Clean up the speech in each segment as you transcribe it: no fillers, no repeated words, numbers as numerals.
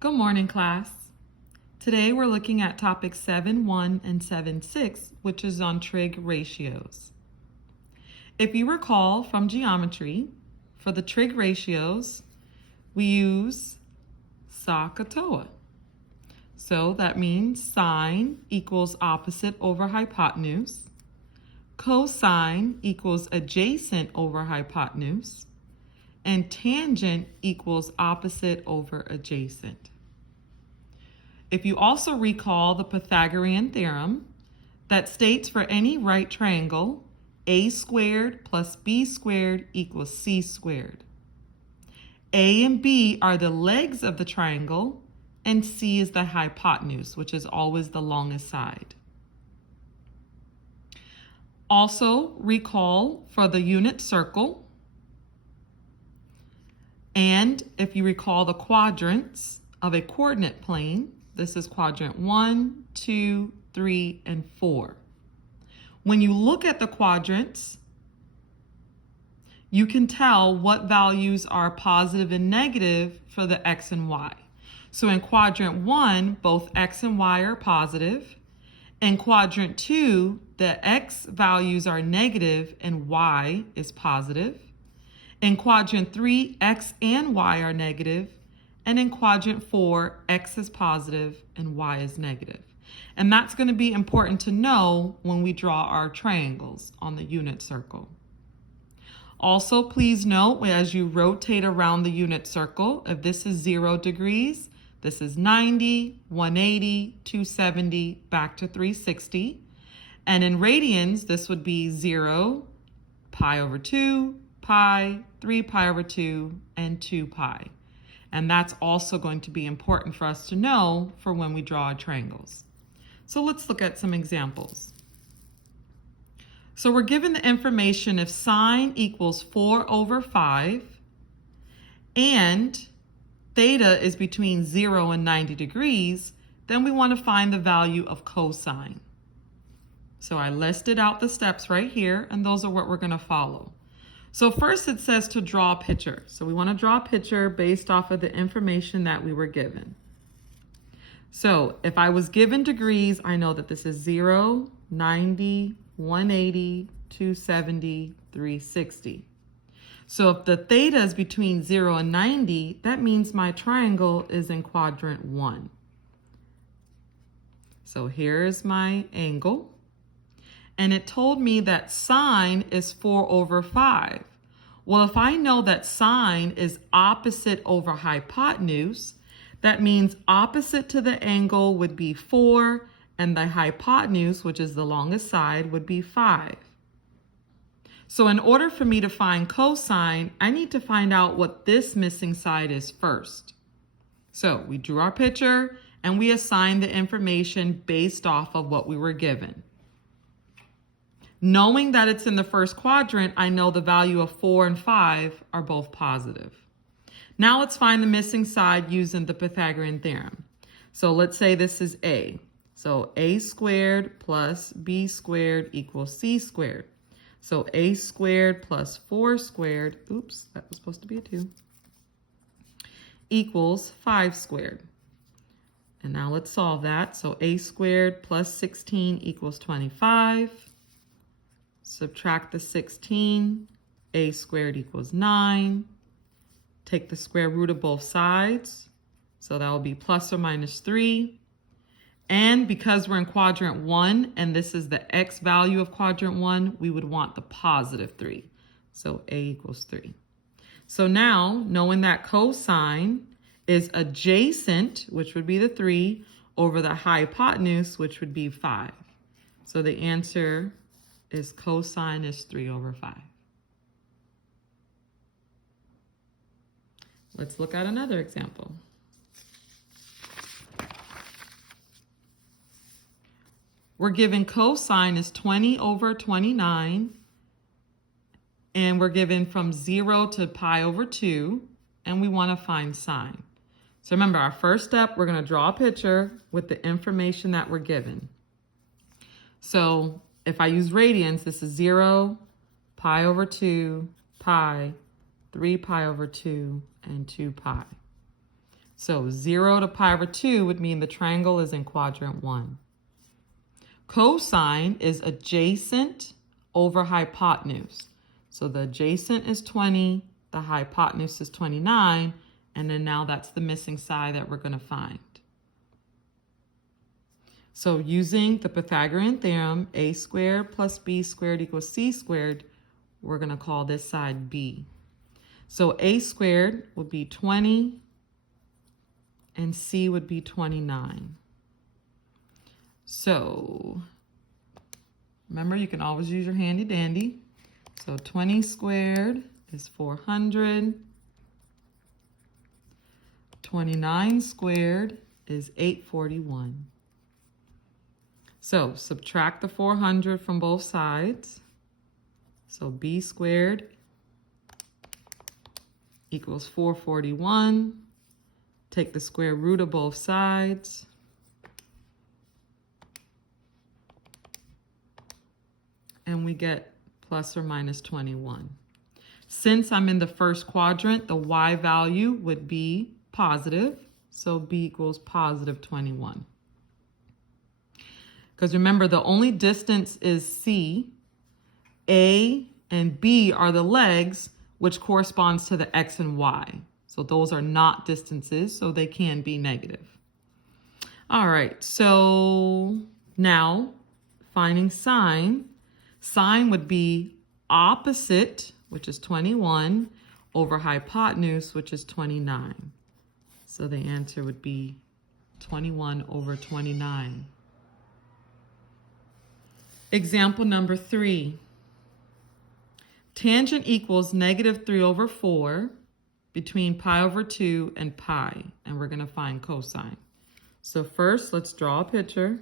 Good morning, class. Today we're looking at topic 7.1 and 7.6, which is on trig ratios. If you recall from geometry, for the trig ratios, we use SOHCAHTOA. So that means sine equals opposite over hypotenuse, cosine equals adjacent over hypotenuse, and tangent equals opposite over adjacent. If you also recall the Pythagorean theorem that states for any right triangle, a squared plus b squared equals c squared. A and b are the legs of the triangle, and c is the hypotenuse, which is always the longest side. Also recall for the unit circle, and if you recall the quadrants of a coordinate plane, this is quadrant 1, 2, 3, and 4. When you look at the quadrants, you can tell what values are positive and negative for the x and y. So in quadrant 1, both x and y are positive. In quadrant 2, the x values are negative and y is positive. In quadrant 3, x and y are negative. And in quadrant 4, x is positive and y is negative. And that's going to be important to know when we draw our triangles on the unit circle. Also, please note as you rotate around the unit circle, if this is 0 degrees, this is 90, 180, 270, back to 360. And in radians, this would be 0, pi over 2, pi, 3 pi over 2, and 2 pi. And that's also going to be important for us to know for when we draw our triangles. So let's look at some examples. So we're given the information if sine equals 4 over 5 and theta is between 0 and 90 degrees, then we want to find the value of cosine. So I listed out the steps right here, and those are what we're going to follow. So first it says to draw a picture. So we want to draw a picture based off of the information that we were given. So if I was given degrees, I know that this is 0, 90, 180, 270, 360. So if the theta is between 0 and 90, that means my triangle is in quadrant 1. So here's my angle. And it told me that sine is 4 over 5. Well, if I know that sine is opposite over hypotenuse, that means opposite to the angle would be 4, and the hypotenuse, which is the longest side, would be 5. So in order for me to find cosine, I need to find out what this missing side is first. So we drew our picture, and we assigned the information based off of what we were given. Knowing that it's in the first quadrant, I know the value of 4 and 5 are both positive. Now let's find the missing side using the Pythagorean theorem. So let's say this is a. So a squared plus b squared equals c squared. So a squared plus 4 squared, oops, that was supposed to be a 2, equals 5 squared. And now let's solve that. So a squared plus 16 equals 25. Subtract the 16, a squared equals 9. Take the square root of both sides. So that will be plus or minus 3. And because we're in quadrant 1, and this is the x value of quadrant 1, we would want the positive 3. So a equals 3. So now, knowing that cosine is adjacent, which would be the 3, over the hypotenuse, which would be 5. So the answer is cosine is 3 over 5. Let's look at another example. We're given cosine is 20 over 29, and we're given from 0 to pi over 2, and we want to find sine. So remember, our first step, we're going to draw a picture with the information that we're given. So if I use radians, this is 0, pi over 2, pi, 3 pi over 2, and 2 pi. So 0 to pi over 2 would mean the triangle is in quadrant 1. Cosine is adjacent over hypotenuse. So the adjacent is 20, the hypotenuse is 29, and then now that's the missing side that we're going to find. So using the Pythagorean theorem, a squared plus b squared equals c squared, we're going to call this side b. So a squared would be 20, and c would be 29. So remember, you can always use your handy dandy. So 20 squared is 400. 29 squared is 841. So subtract the 400 from both sides. So b squared equals 441. Take the square root of both sides. And we get plus or minus 21. Since I'm in the first quadrant, the y value would be positive. So b equals positive 21. Because remember, the only distance is c. A and b are the legs, which corresponds to the x and y. So those are not distances, so they can be negative. All right, so now finding sine. Sine would be opposite, which is 21, over hypotenuse, which is 29. So the answer would be 21 over 29. Example number 3. Tangent equals negative 3 over 4 between pi over 2 and pi, and we're going to find cosine. So first, let's draw a picture.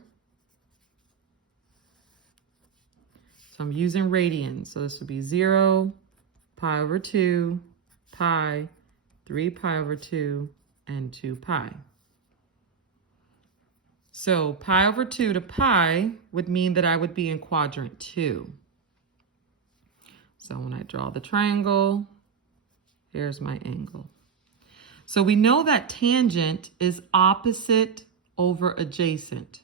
So I'm using radians. So this would be 0, pi over 2, pi, 3 pi over 2, and 2 pi. So pi over 2 to pi would mean that I would be in quadrant 2. So when I draw the triangle, here's my angle. So we know that tangent is opposite over adjacent.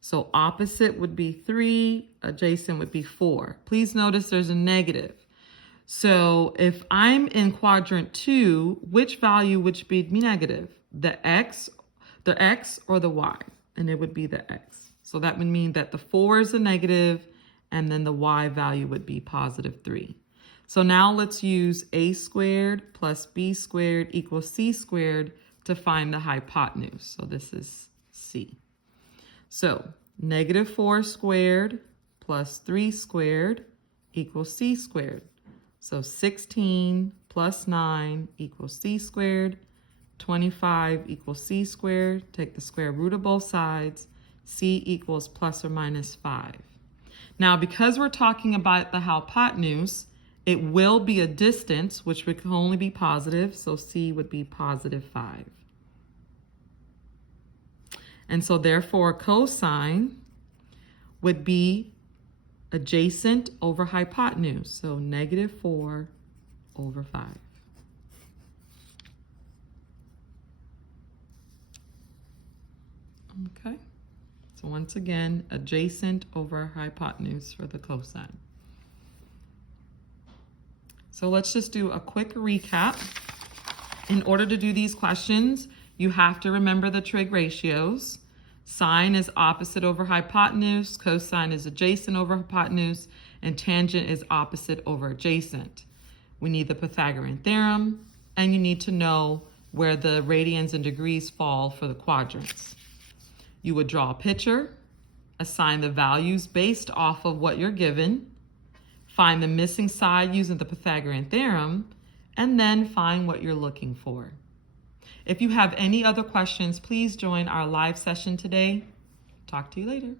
So opposite would be 3, adjacent would be 4. Please notice there's a negative. So if I'm in quadrant 2, which value would be negative? The x or the y? And it would be the x. So that would mean that the 4 is a negative, and then the y value would be positive 3. So now let's use a squared plus b squared equals c squared to find the hypotenuse. So this is c. So negative 4 squared plus 3 squared equals c squared. So 16 plus 9 equals c squared. 25 equals c squared. Take the square root of both sides. C equals plus or minus 5. Now, because we're talking about the hypotenuse, it will be a distance, which would only be positive. So c would be positive 5. And so therefore, cosine would be adjacent over hypotenuse. So negative 4 over 5. Okay. So once again, adjacent over hypotenuse for the cosine. So let's just do a quick recap. In order to do these questions, you have to remember the trig ratios. Sine is opposite over hypotenuse, cosine is adjacent over hypotenuse, and tangent is opposite over adjacent. We need the Pythagorean theorem, and you need to know where the radians and degrees fall for the quadrants. You would draw a picture, assign the values based off of what you're given, find the missing side using the Pythagorean theorem, and then find what you're looking for. If you have any other questions, please join our live session today. Talk to you later.